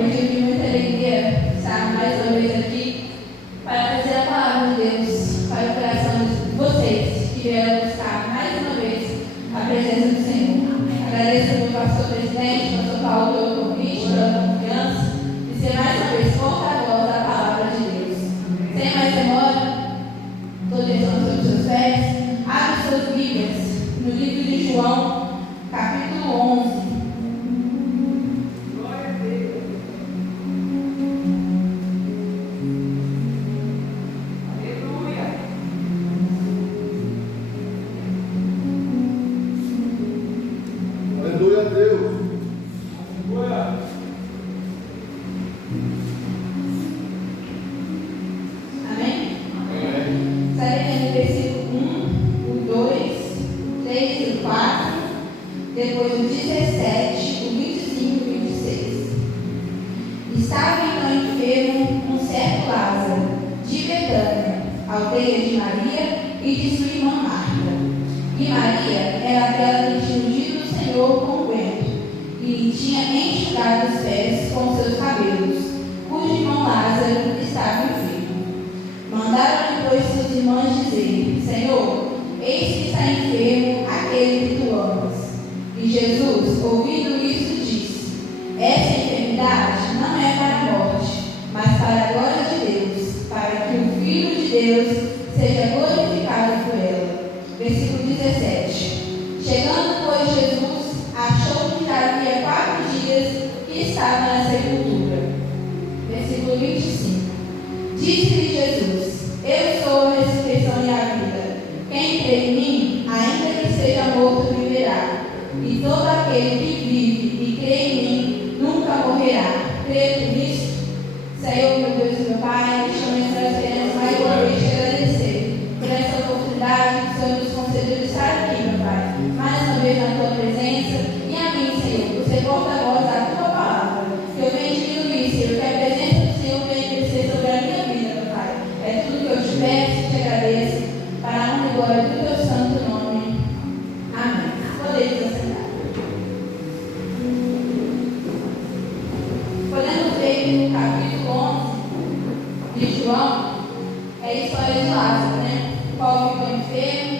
Hoje eu tive muita alegria estar mais uma vez aqui para trazer a palavra de Deus para o coração de vocês que vieram buscar mais uma vez a presença do Senhor. Agradeço ao meu pastor presidente, pastor Paulo, pelo convite, pela confiança de ser mais uma vez porta-voz da palavra de Deus. Sem mais demora, estou deixando sobre os seus pés, abre suas Bíblias no livro de João, capítulo 11. Depois o 17, o 25 e o 26. Estava então enfermo um certo Lázaro, de Betânia, aldeia de Maria e de sua irmã Marta. E Maria era aquela que tinha ungido o Senhor com unguento e tinha enxugado os pés com seus cabelos, cujo irmão Lázaro estava enfermo. Mandaram-lhe, pois, suas irmãs dizer: Senhor, eis que está enfermo aquele que tu amas. E Jesus, ouvindo isso, disse: essa enfermidade não é para a morte, mas para a glória de Deus, para que o Filho de Deus seja glorificado por ela. Versículo 17. Chegando, pois, Jesus, achou que já havia 4 dias que estava na sepultura. Versículo 25. Disse-lhe Jesus: eu sou a ressurreição e a vida. Quem crê em mim, ainda que seja morto, viverá. E todo aquele que vive e crê em mim nunca morrerá. Crê nisso? Senhor, meu Deus e meu Pai, neste momento nós queremos mais uma vez te agradecer por essa oportunidade que o Senhor nos concedeu de estar aqui, meu Pai. Mais uma vez na tua presença e a mim, Senhor, por ser porta-voz da tua palavra. Que eu venha diminuir, Senhor, que a presença do Senhor venha crescer sobre a minha vida, meu Pai. É tudo que eu te peço e te agradeço, para a honra e glória do teu santo nome. Amém. Podemos assentar. Podemos ver no capítulo 11 de João, é a história de Lázaro, né? O qual ficou enfermo,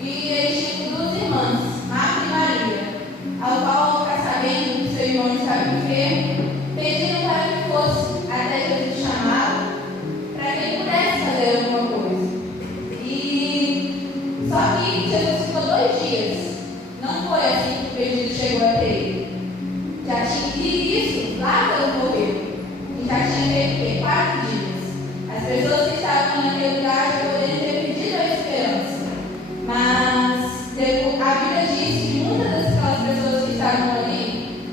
e eles tinham 2 irmãs, Marta e Maria, ao qual, ao ficar sabendo que seu irmão estava enfermo, pediram para que fosse até Jesus chamá-lo, para que ele pudesse fazer alguma coisa. E só que Jesus ficou 2 dias. Não foi assim que o pedido chegou até ele. Já tinha isso, Lázaro morreu. E já tinha feito 4 dias. As pessoas que estavam naquele lugar já poderiam ter perdido a esperança. Mas a Bíblia diz que muitas daquelas pessoas que estavam ali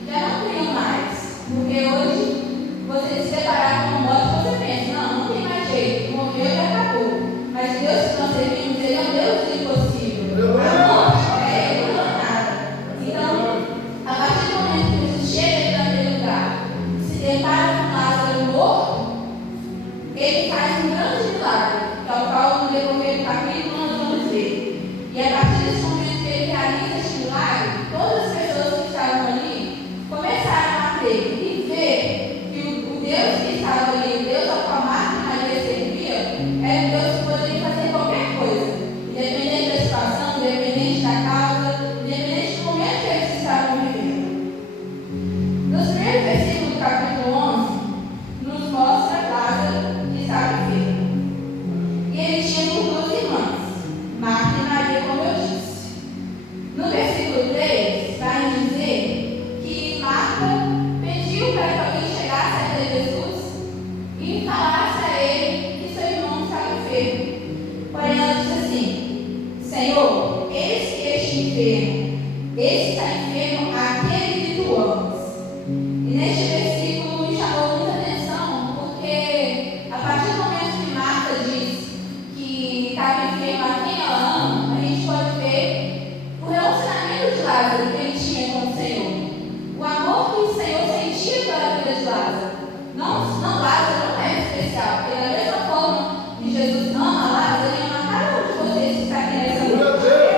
já não criam mais. Porque hoje você se deparar com uma morte, você pensa: não tem mais jeito, morreu e acabou. Mas Deus que nós servimos, Ele é um Deus do impossível. A morte depara com Lázaro morto, ele faz um grande milagre, tal qual no decorrer do capítulo nós vamos ver. E a partir desse momento que ele realiza este milagre, todas as pessoas que estavam ali começaram a crer e ver que o Deus que estava ali, o Deus ao qual Marta e Maria serviam, era um Deus que poderia fazer qualquer coisa, independente da situação, independente da causa, independente do momento que eles estavam vivendo. Nos primeiros versículos do capítulo 11, nos mostra Lázaro que estava enfermo. E ele tinha por 2 irmãs, Marta e Maria, como eu disse. No versículo 3, vai dizer que Marta pediu para que alguém chegasse até Jesus e falasse a ele que seu irmão estava enfermo. Porém, ela disse assim: Senhor, eis que este enfermo, esse está enfermo aquele que tu amas. E neste versículo me chamou muita atenção, porque a partir do momento que Marta diz que estava enferma a quem ela ama, a gente pode ver o relacionamento de Lázaro que ele tinha com o Senhor. O amor que o Senhor sentia pela vida de Lázaro. Não Lázaro não é especial, porque da mesma forma que Jesus ama Lázaro, ele ama cada um de vocês que está aqui nessa noite.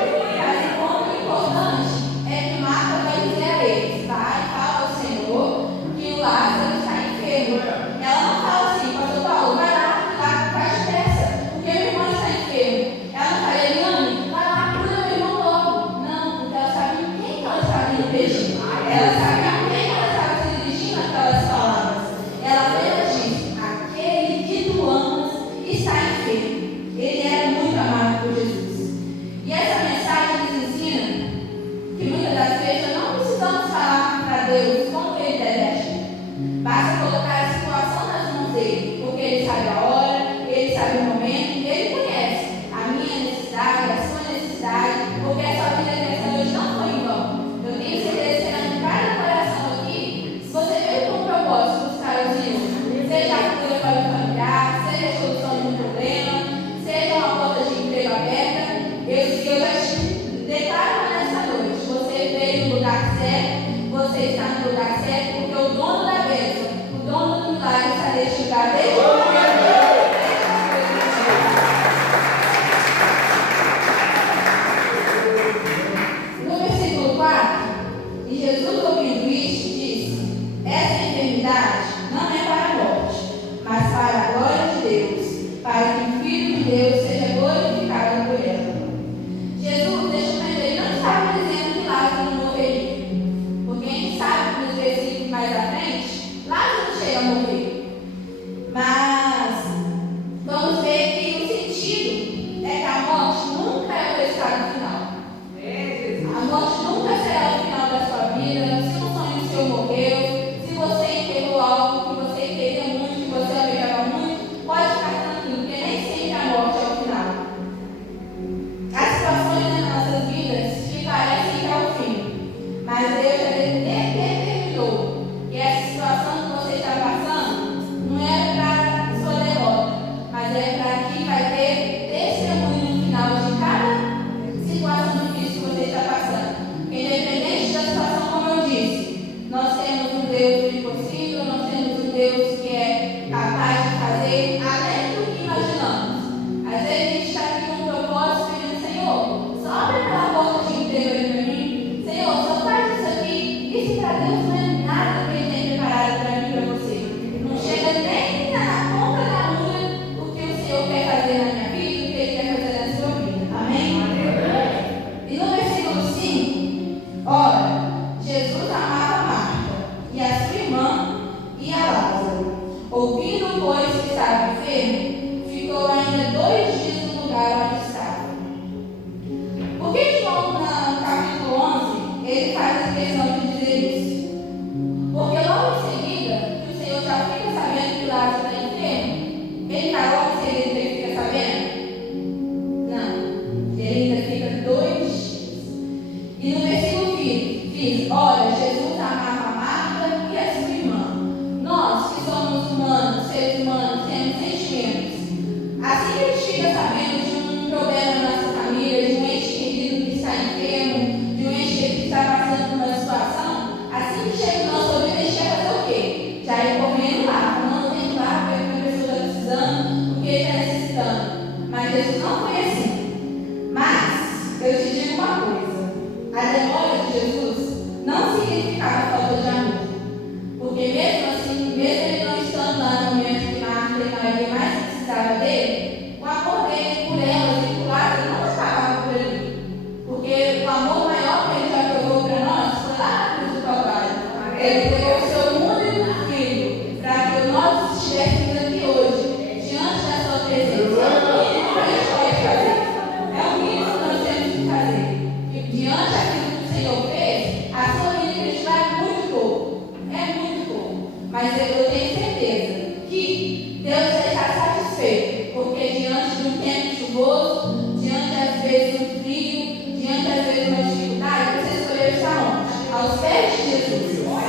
mas eu tenho certeza que Deus já está satisfeito, porque diante de um tempo chuvoso, diante às vezes de um frio, diante às vezes de uma dificuldade, você escolheu estar onde? Aos pés de Jesus, aos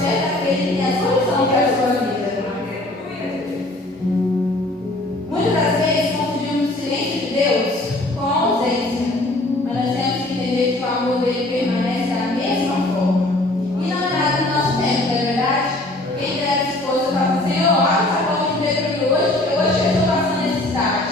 pés daquele que tem a solução para a sua vida. Muitas das vezes confundimos o silêncio de Deus com a ausência, mas nós temos que entender que o amor dele permanece da mesma forma. E não é nada do nosso tempo, não é verdade? Quem der a esposa fala: Senhor, abre essa porta de emprego para mim hoje, porque hoje eu estou passando necessidade.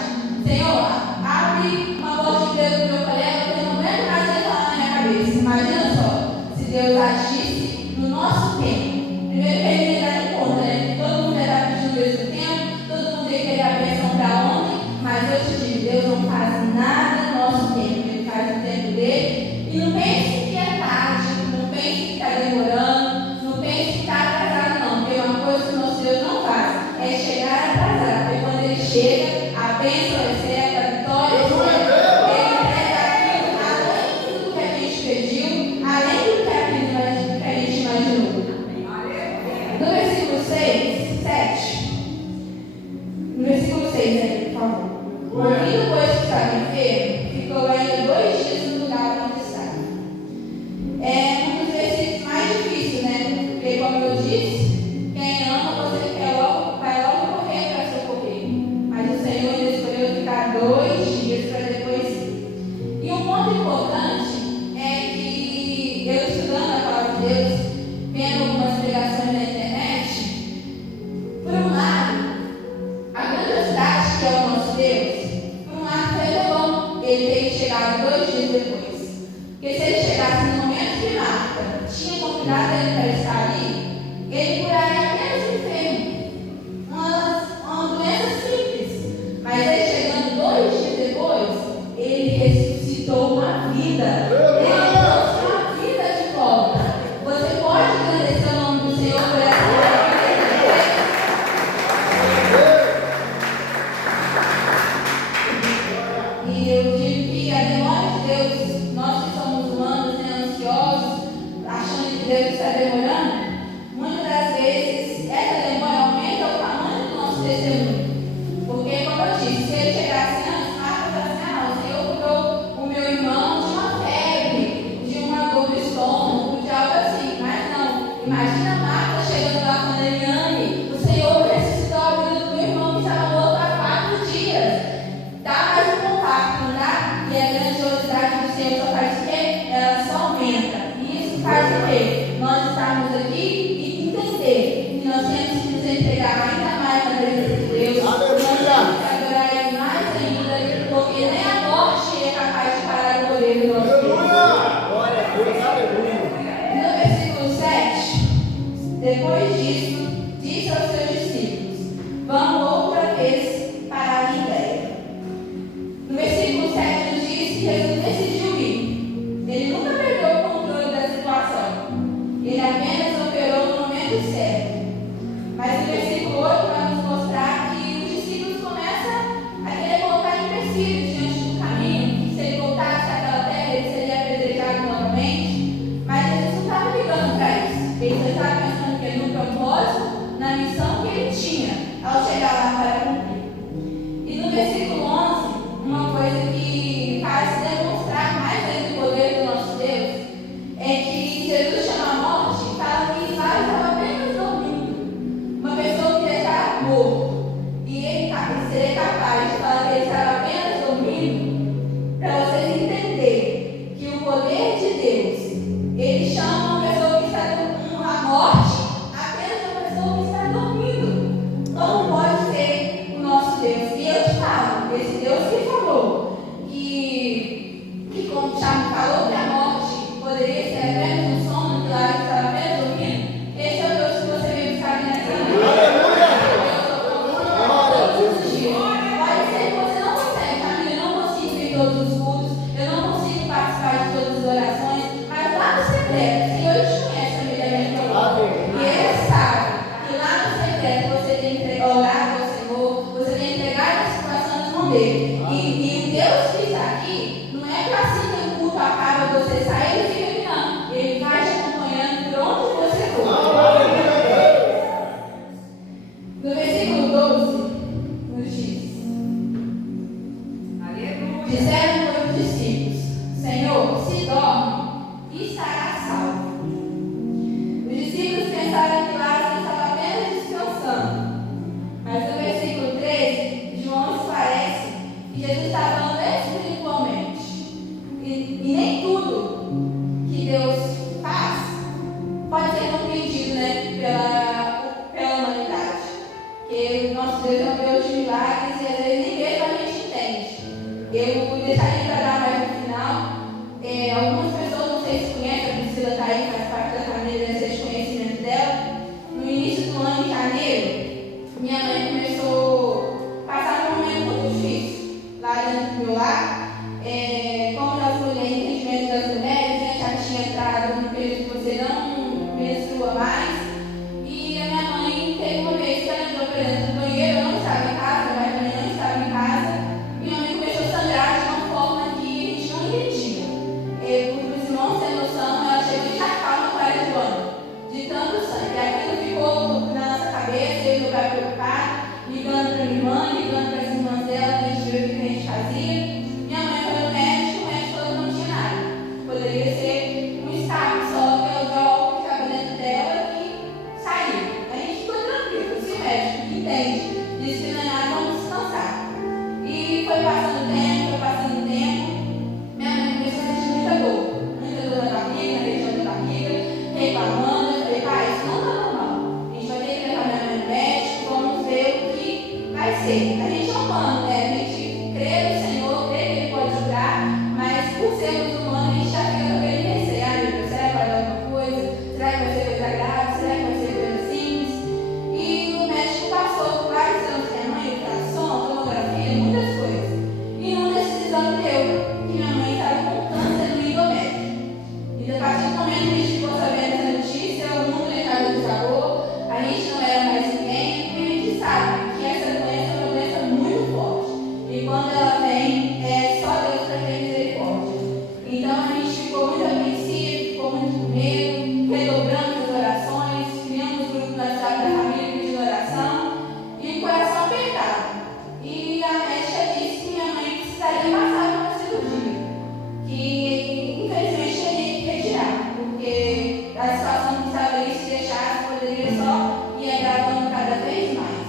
Senhor, abre uma porta de emprego para o meu colega, porque eu não aguento mais ele falar na minha cabeça. Imagina só, se Deus agisse no nosso tempo. Primeiro que ele ia dar em conta, né? Todo mundo ia estar pedindo ao mesmo tempo, todo mundo ia querer a bênção para ontem, mas eu te digo, Deus não faz nada no nosso tempo, Ele faz no tempo dele. E não pense que é tarde, não pense que está demorando, não pense que está atrasado, não, porque uma coisa que o nosso Deus não faz é chegar atrasado, porque quando Ele chega, a bênção é certa, a vitória é certa, Ele entrega aquilo além do que a gente pediu, além do que a gente imaginou. No versículo 7, no versículo 6 aí, por favor. Ouvindo, pois, que estava enfermo, ficou ainda 2 dias no lugar onde estava. É um dos versículos mais difíceis, né? Porque, como eu disse, quem ama, você vai logo correr para socorrer. Mas o Senhor ainda escolheu ficar 2 dias para depois ir. E um ponto importante é que eu, estudando a palavra de Deus, vendo algumas pregações na internet, por um lado, a grandiosidade que é o nosso Deus, por um lado foi até bom ele ter chegado 2 dias depois. Porque se ele chegasse no momento que Marta tinha convidado ele para estar ali, ele curaria apenas o enfermo. Uma doença simples. Mas ele chegando 2 dias depois, ele ressuscitou uma vida. Ele trouxe uma vida de volta. Você pode agradecer o nome do Senhor por essa vida. E eu digo que a demora de Deus, nós que somos humanos, né, ansiosos, achando que Deus está demorando, muitas das vezes essa demora aumenta o tamanho do nosso testemunho. Porque, como eu disse, se ele chegasse antes, Marta falasse: ah, o Senhor curou o meu irmão de uma febre, de uma dor no estômago, de algo assim. Mas não, imagina Marta chegando lá falando: Eliane, o Senhor ressuscitou a vida do meu irmão que estava morto há 4 dias. Dá mais um compacto, não dá? E a grandiosidade do Senhor só faz o quê? Ela só aumenta. E isso faz o quê? Nós estarmos aqui e entender que nós temos que nos entregar ainda mais na presença de Deus. Nós temos que adorar Ele mais ainda, porque nem a morte é capaz de parar o poder do nosso Deus. Glória a Deus, aleluia. No versículo 7, depois disso, disse aos seus discípulos: vamos outra vez para a Galiléia. No versículo 7 nos diz que Jesus decidiu ir. Ele nunca perdeu o controle da situação. Ele apenas operou no momento certo. Mas no versículo 8 vai nos mostrar que os discípulos começam a querer colocar empecilhos diante do caminho, que se ele voltasse àquela terra, ele seria apedrejado novamente. Mas Jesus não estava ligando para isso. Ele só estava pensando que no propósito, na missão que ele tinha ao chegar lá para cumprir. E aquilo ficou na nossa cabeça, eu e meu pai preocupado, ligando para minha irmã, ligando para as irmãs dela, para a gente ver o que a gente fazia. Minha mãe foi no médico, o médico falou que não tinha nada. Poderia ser um escape só, que é o álcool que estava dentro dela que saiu. A gente ficou tranquilo, se o médico que entende disse que não é nada, vamos descansar. E foi passando o tempo, foi passando o tempo. Minha mãe começou a sentir muita dor na barriga, na região da barriga, reclamando. Eu falei, pai, isso não está normal. A gente vai ter que levar minha mãe no médico, vamos ver o que vai ser. A gente é humano, né? A gente crê no Senhor, crê que Ele pode ajudar, mas por sermos humanos, a gente já fica com aquele receio. Ah, meu Deus, será que vai dar alguma coisa? Será que vai ser coisa grave? Será que vai ser coisa simples? E o médico passou por vários exames da minha mãe, ultrassom, tomografia, muitas coisas. E um desses exames deu que minha mãe estava com câncer no endométrio. E a partir do momento que a gente ficou sabendo essa notícia, o mundo entrou no sabor, a gente não era mais ninguém, e a gente sabe que essa doença é uma doença muito forte. E quando ela vem, é só Deus para ter misericórdia. Então a gente ficou muito apreensivo, ficou muito com medo, redobrando as orações, criamos um grupo no WhatsApp da família pedindo oração, e o coração apertado. E a médica disse que minha mãe precisaria passar por uma cirurgia, que infelizmente teria que retirar, porque a situação que estava ali, se deixasse, poderia só ir agravando cada vez mais.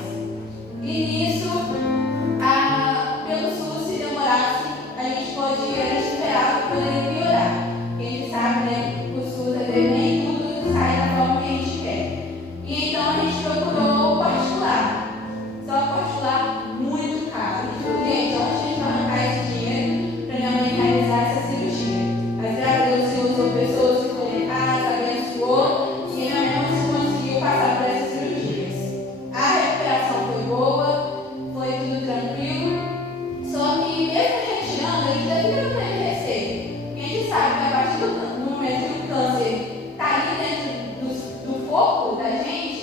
E nisso, pelo SUS, se demorasse, a gente esperava que poderia piorar. A gente sabe, né, o SUS às vezes nem tudo sai da forma que a gente quer. E então a gente procurou o particular. Só que o particular muito caro. A gente falou, gente, onde a gente vai arrancar esse dinheiro para minha mãe realizar essa cirurgia? Mas graças a Deus o Senhor usou pessoas que foram em casa, abençoou, e a minha mãe conseguiu passar por essas cirurgias. A recuperação foi boa, foi tudo tranquilo, só que mesmo retirando, a gente ainda fica com aquele receio. Porque a gente sabe que a partir do momento que o câncer está ali dentro do corpo da gente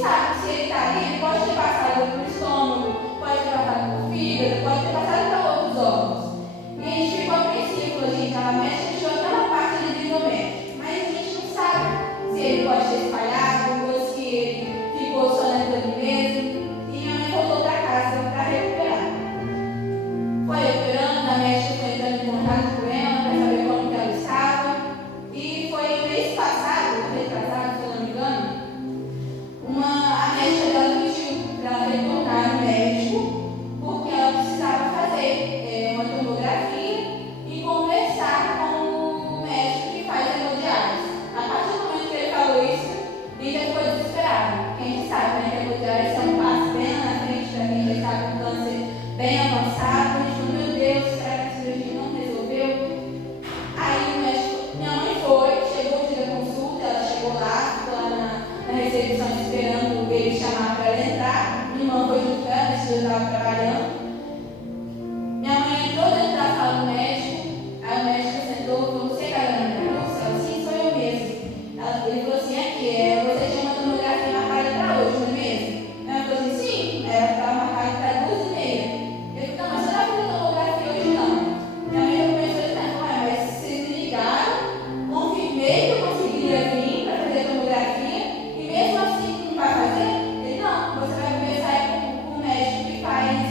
sabe que se ele está ali, ele pode ter passado para o estômago, pode ter passado para o fígado, pode ter passado para outros órgãos. E a gente ficou apreensivo, a gente estava médica, tirou aquela parte ali do endométrio, mas a gente não sabe se ele pode ter espalhado ou se ele ficou só naquilo ali mesmo. E minha mãe voltou para casa para recuperar. Foi recuperando, a médica foi entrando em contato com ela para saber como que ela estava. E foi mês passado, retrasado, se eu não me engano, a médica dela pediu para ela retornar no médico, porque ela precisava fazer uma tomografia e conversar com o médico que faz a hemodiálise. A partir do momento que ele falou isso, a gente já ficou desesperado. Porque a gente sabe, né, que a hemodiálise é um passo bem na frente para quem já está com câncer bem avançado. A gente falou, meu Deus, será que a cirurgia não resolveu? Aí o médico, minha mãe foi, chegou o dia da consulta, ela chegou lá, ficou lá na recepção esperando ele chamar para ela entrar. Minha irmã foi junto com ela, esse dia eu estava trabalhando. Minha mãe entrou dentro da sala do médico, aí o médico sentou e falou, você é a Ana Cruz? Ela, sim, sou eu mesmo. Ele falou assim, aqui, você tinha uma tomografia marcada para hoje, não é mesmo? Ela falou assim, sim, ela estava marcada para 2h30. Eu falei, não, mas você não vai fazer tomografia hoje não. Minha mãe já começou a dizer, mas vocês me ligaram, confirmei que eu conseguiria vir para fazer a tomografia, e mesmo assim não vai fazer? Ele, não, você vai conversar com o médico que faz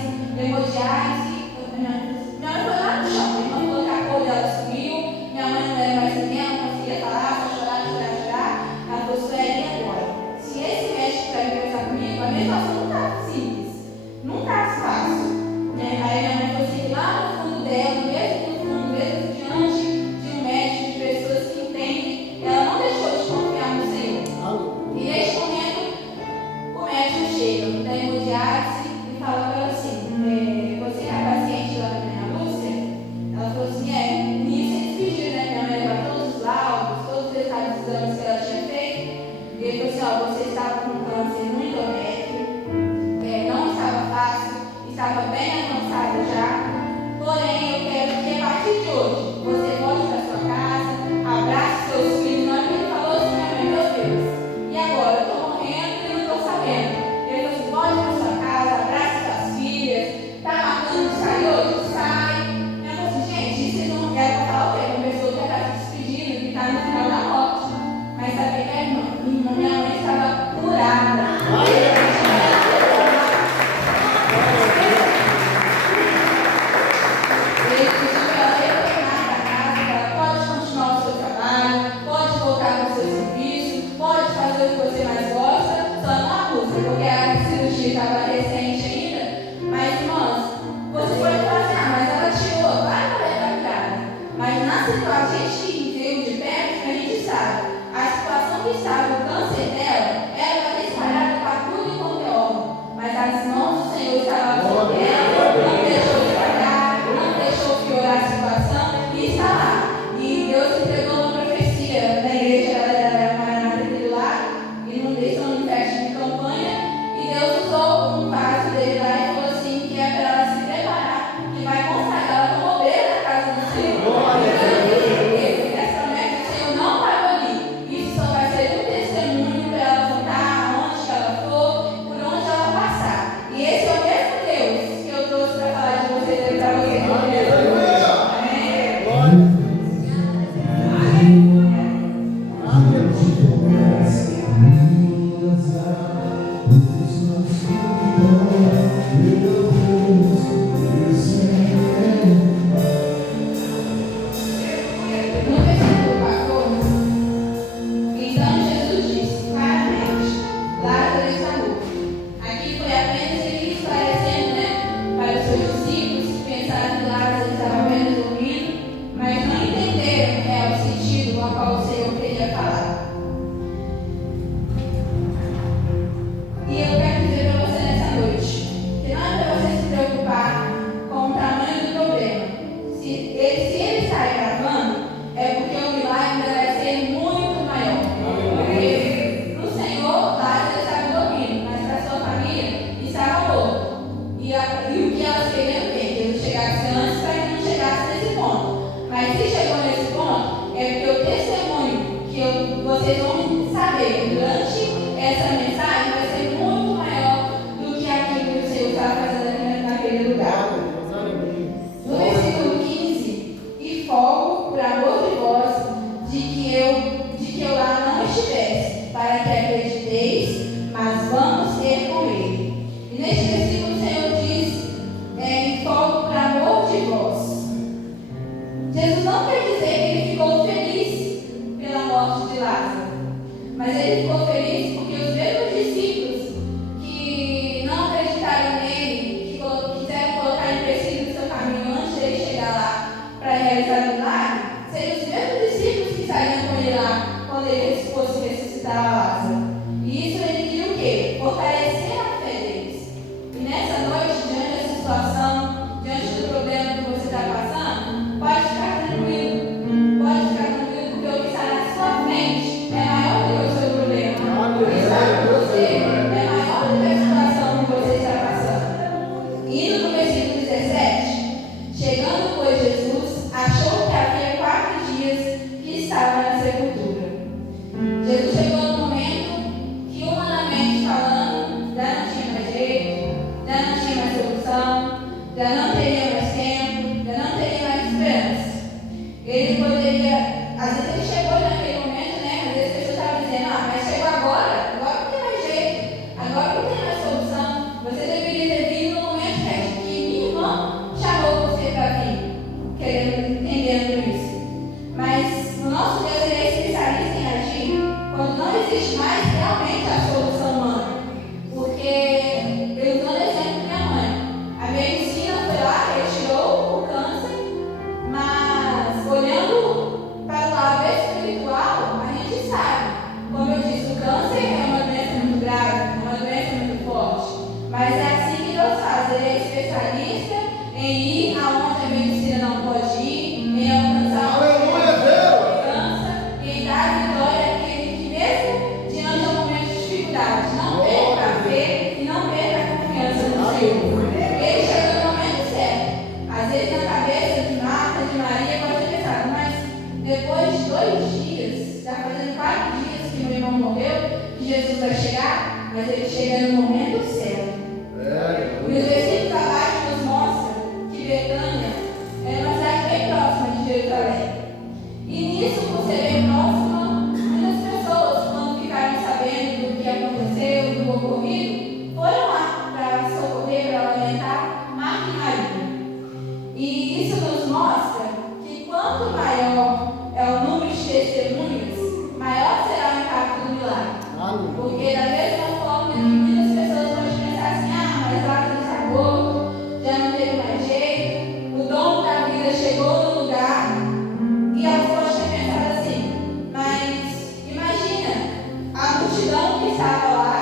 parte. Não perca a fé e não perca a confiança no Senhor. Ele chega no momento certo. Às vezes na cabeça de Marta, de Maria, pode ter pensado, mas depois de 2 dias, já fazendo 4 dias que meu irmão morreu, que Jesus vai chegar, mas ele chega no momento certo. E os versículos abaixo nos mostram que Betânia era uma cidade bem próxima de Jerusalém. E nisso, por ser bem próxima, muitas pessoas, quando ficaram sabendo do que aconteceu, do ocorrido, foram lá para socorrer, para lamentar Marta e Maria. E isso nos mostra que quanto maior é o número de testemunhas, maior será o impacto do milagre. Porque da mesma forma que muitas pessoas podem pensar assim, mas Lázaro está morto, já não teve mais jeito, o dono da vida chegou no lugar, e elas podem ter pensado assim, mas imagina a multidão que estava lá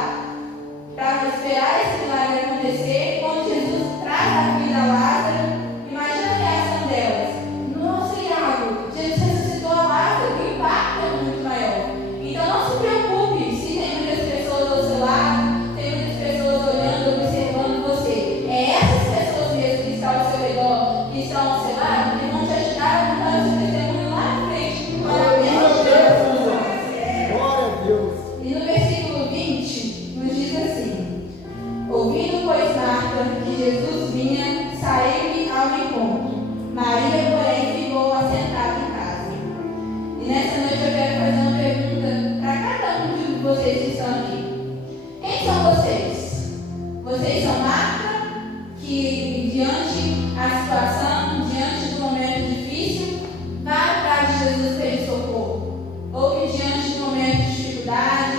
para esperar esse milagre acontecer, quando Jesus traz a vida a Lázaro, imagina a reação delas. Nossa, Iago, Jesus ressuscitou a Lázaro, o impacto é muito maior. Então não se preocupe se tem muitas pessoas ao seu lado, tem muitas pessoas olhando, observando você. É essas pessoas mesmo que estão ao seu redor, que estão ao seu lado, que vão te ajudar a contar o seu testemunho lá na frente. Glória a Deus. E no versículo 20, nos diz assim: ouvindo, pois, Marta que Jesus vinha, saiu-lhe ao encontro. Maria, porém, ficou assentada em casa. E nessa noite eu quero fazer uma pergunta para cada um de vocês que estão aqui. Quem são vocês? Vocês são Marta, que diante da situação, diante do momento difícil, vai atrás de Jesus pedir socorro? Ou que diante do momento de dificuldade,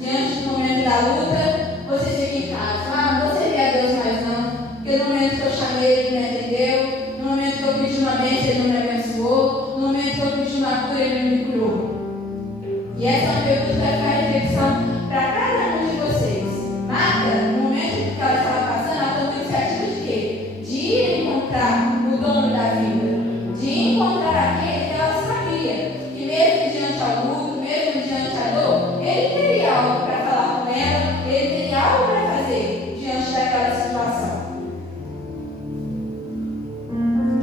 diante do momento da luta, você fica em casa? Não vou servir a Deus mais não, porque no momento que eu chamei, Ele me atendeu, no momento que eu pedi uma bênção, Ele não me abençoou, no momento que eu pedi uma cura, Ele não me curou. E essa é uma pergunta que vai ficar reflexão para cada um de vocês. Marta, no momento que ela estava passando, ela tomou iniciativa de quê? De ir encontrar o dono da vida, de encontrar aquele que ela sabia, que mesmo diante ao luto, mesmo diante à dor, ele teria algo para falar com ela, ele teria algo para fazer diante daquela situação.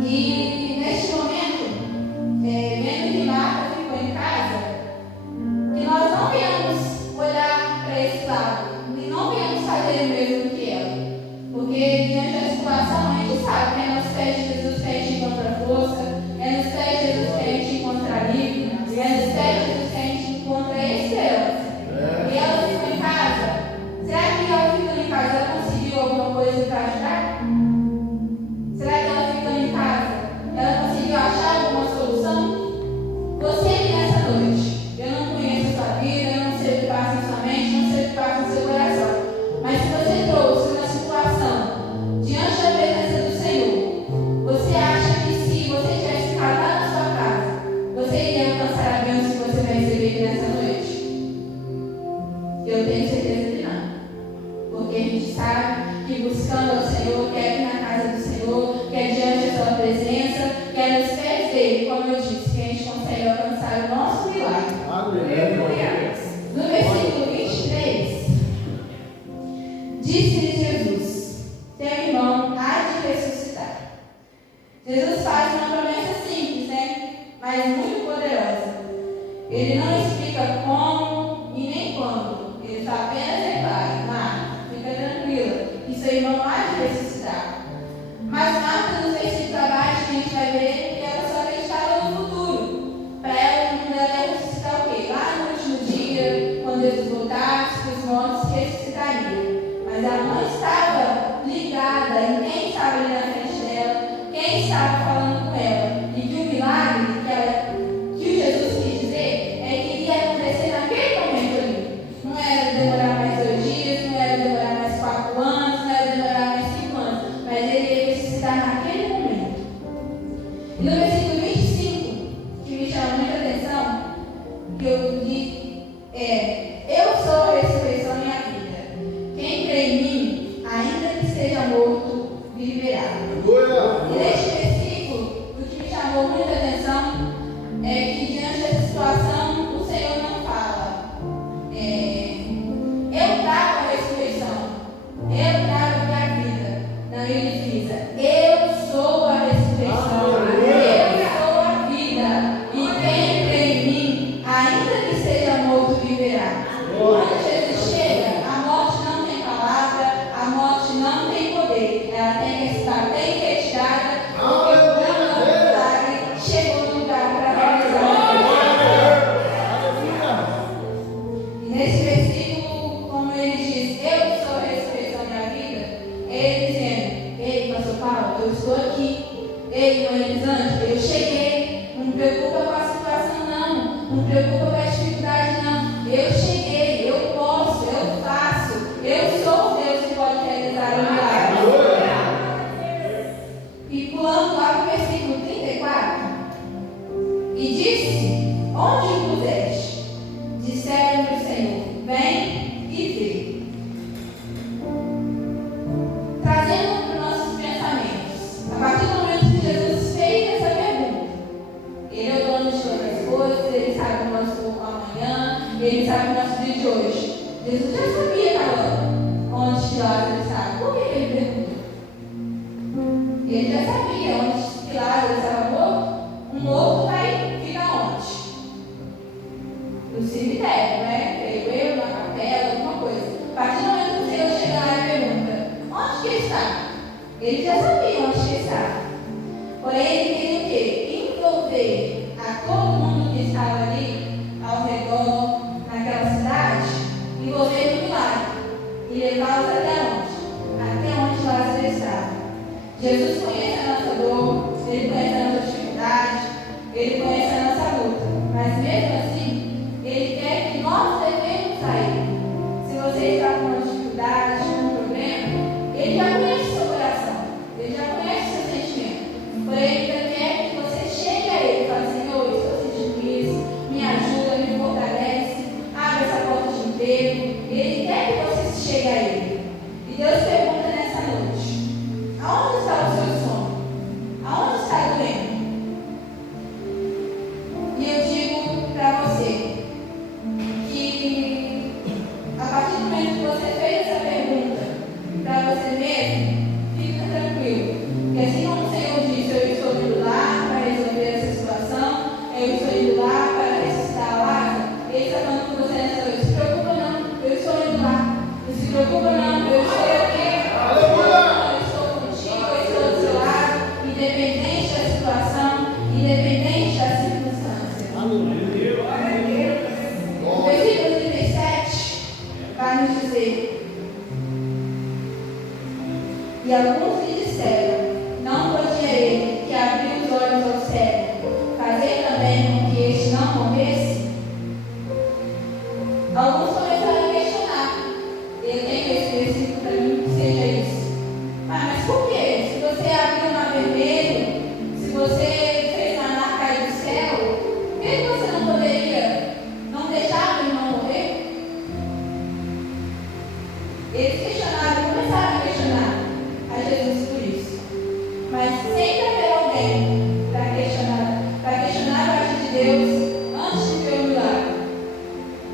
E neste momento, vendo que Marta ficou em casa, que nós não venhamos olhar para esse lado, e não venhamos fazer o mesmo que ela, porque diante da situação a gente sabe que é nos pés de Jesus que a gente encontra força, é nos pés de Jesus que a gente encontra alívio, é nos pés de Jesus que a gente encontra esperança. E ela ficou em casa, será que ela ficando em casa ela conseguiu alguma coisa para ajudar? Será que ela ficando em casa ela conseguiu achar alguma solução? Você que nessa noite, eu não conheço a sua vida, eu não sei o que passa em sua mente, não sei o que passa no seu coração, mas se você trouxe uma situação diante da presença do Senhor, você acha que se você tivesse ficado lá na sua casa, você iria alcançar a bênção que você vai receber aqui nessa noite? Eu tenho certeza que não, porque a gente sabe que buscando ao Senhor, que é aqui na casa do Senhor, que é diante da sua presença, que é nos pés dele, como eu disse, que a gente consegue alcançar o nosso milagre. Aleluia. No versículo 23, disse-lhe Jesus: teu irmão há de ressuscitar. Jesus faz uma promessa simples, né? Mas muito poderosa. Ele não explica como e nem quando. Ele só apenas declara: Marta, fica tranquila, que seu irmão há de ressuscitar. Mas Marta, nos versículos abaixo, a gente vai ver que ela só acreditava no futuro. Para ela, o mundo dela ia ressuscitar o quê? Lá no último dia, quando Jesus voltasse, que os mortos ressuscitariam. Mas ela não estava ligada em quem estava ali na frente dela, quem estava falando com ela. E que o milagre que o Jesus quis dizer é que iria acontecer naquele momento ali. Não era demorar mais 2 dias, não era demorar mais 4 anos, não era demorar mais 5 anos, mas ele ia ressuscitar naquele momento. E no versículo 25, que me chama muita atenção, que eu li, eu sou a ressurreição e a vida. Quem crê em mim, ainda que esteja morto, Jesus já sabia onde que Lázaro estava. Por que ele perguntou? Ele já sabia onde que Lázaro estava morto. Um morto vai ficar onde? No cemitério, né? Creio eu, na capela, alguma coisa. A partir do momento que o Senhor chega lá e pergunta: onde que ele está? Ele já sabia onde que ele estava. Porém, ele queria o quê? Envolver a todo mundo que estava ali, ao redor, naquela cidade, envolver no milagre e levá-los até onde? Até onde Lázaro estava. Jesus conhece a nossa dor, Ele conhece a nossa dificuldade, Ele conhece a nossa luta, mas mesmo assim, Ele quer que nós devemos a Ele. Se você está com uma dificuldade, com um problema, Ele já conhece o seu coração, Ele já conhece o seu sentimento. Porém, Ele ainda quer que você chegue a Ele e fale: Senhor, eu estou sentindo isso, me ajuda, me fortalece, abre essa porta de emprego. Ele quer que você chegue a Ele. E Deus pergunta nessa noite: aonde está o seu sono? Aonde está doendo? E eu digo para você que a partir do momento que você fez essa pergunta para você mesmo, fica tranquilo. Porque assim como o Senhor disse: eu estou indo lá para resolver essa situação, eu estou indo lá para ressuscitar Lázaro, Ele está falando com você nessa noite: se preocupa não, eu estou indo lá. Não se preocupa não, eu estou aqui. Eu estou contigo, eu estou do seu lado, independente da situação, independente da circunstância. O versículo 37 vai nos dizer: e alguns lhe disseram: não podia ele, que abriu os olhos ao cego, fazer também com que este não morresse? Alguns começaram a questionar. Eu tenho esse versículo para mim que seja isso. Mas por quê? Se você abriu o mar vermelho, se você fez maná cair do céu, por que você não poderia não deixar ele não morrer? Eles questionaram, começaram a questionar a Jesus por isso. Mas sempre haverá alguém para questionar a parte de Deus antes de ver o milagre.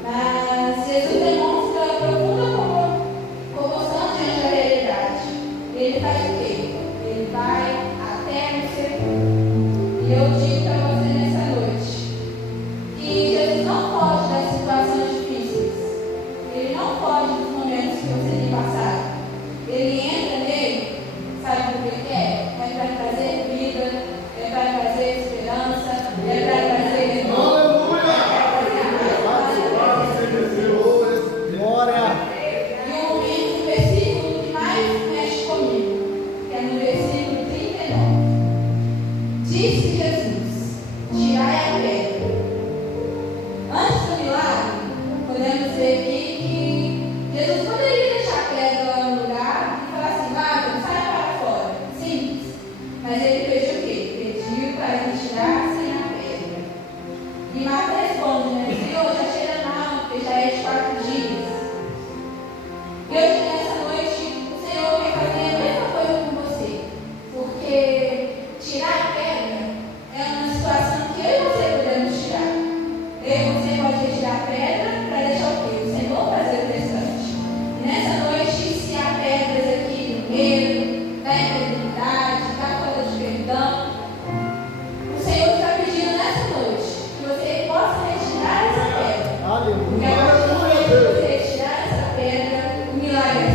Mas Jesus demonstra profunda comoção diante da realidade. Ele faz o quê? Ele vai até o sepulcro. E eu digo para você nessa noite que Jesus não foge das situações difíceis. Ele não foge dos momentos que você tem passado. Ele entra nele, sabe o que ele quer? É para trazer vida, é para trazer esperança, é para trazer renovo. E o momento, o versículo que mais mexe comigo, que é no versículo 39. Disse Jesus: tirai a pedra. Antes do milagre, podemos ver aqui que Jesus poderia deixar a pedra lá no lugar e falar assim: Lázaro, sai para fora. Simples. Mas ele pediu o quê? Pediu para que tirassem a pedra. E Marta responde, né? Senhor, já cheira mal, porque já é de 4 dias. E hoje, nessa noite, o Senhor quer fazer a mesma coisa com você. Porque tirar a pedra é uma situação que eu e você podemos tirar. Eu e você pode retirar a pedra para deixar o quê? O Senhor fazer o restante. E nessa noite, se há pedras aqui no medo, da incredulidade, da falta de perdão, o Senhor está pedindo nessa noite que você possa retirar essa pedra. Porque a partir do momento que você retirar essa pedra, o milagre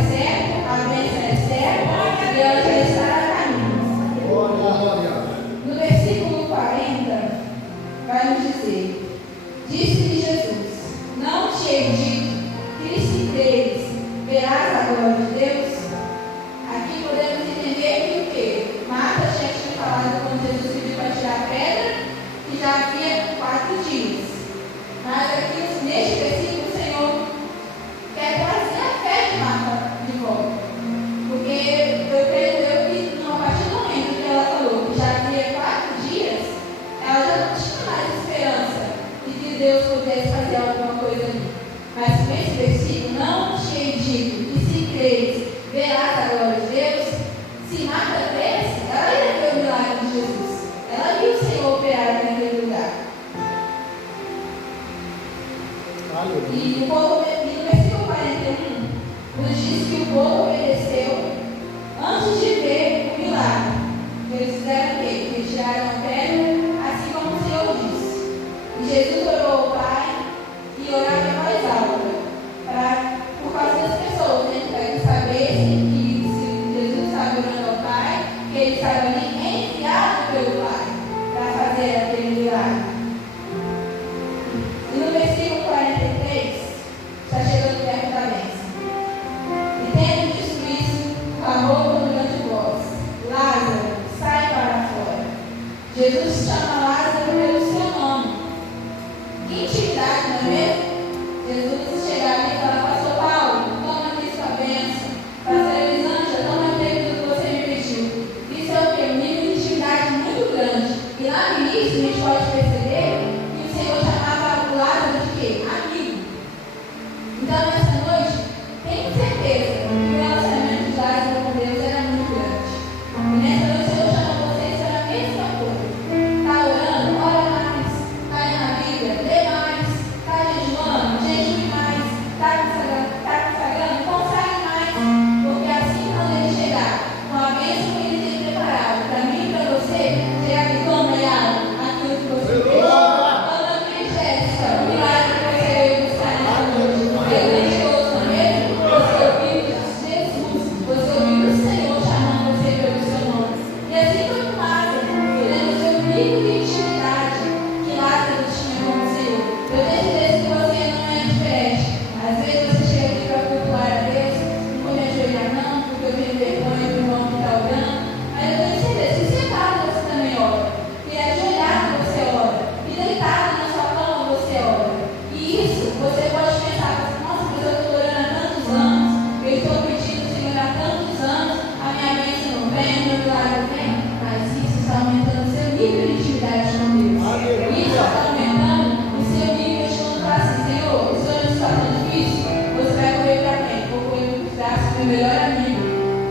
meu melhor amigo.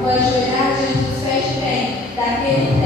Vou ajoelhar diante dos pés de quem? Daquele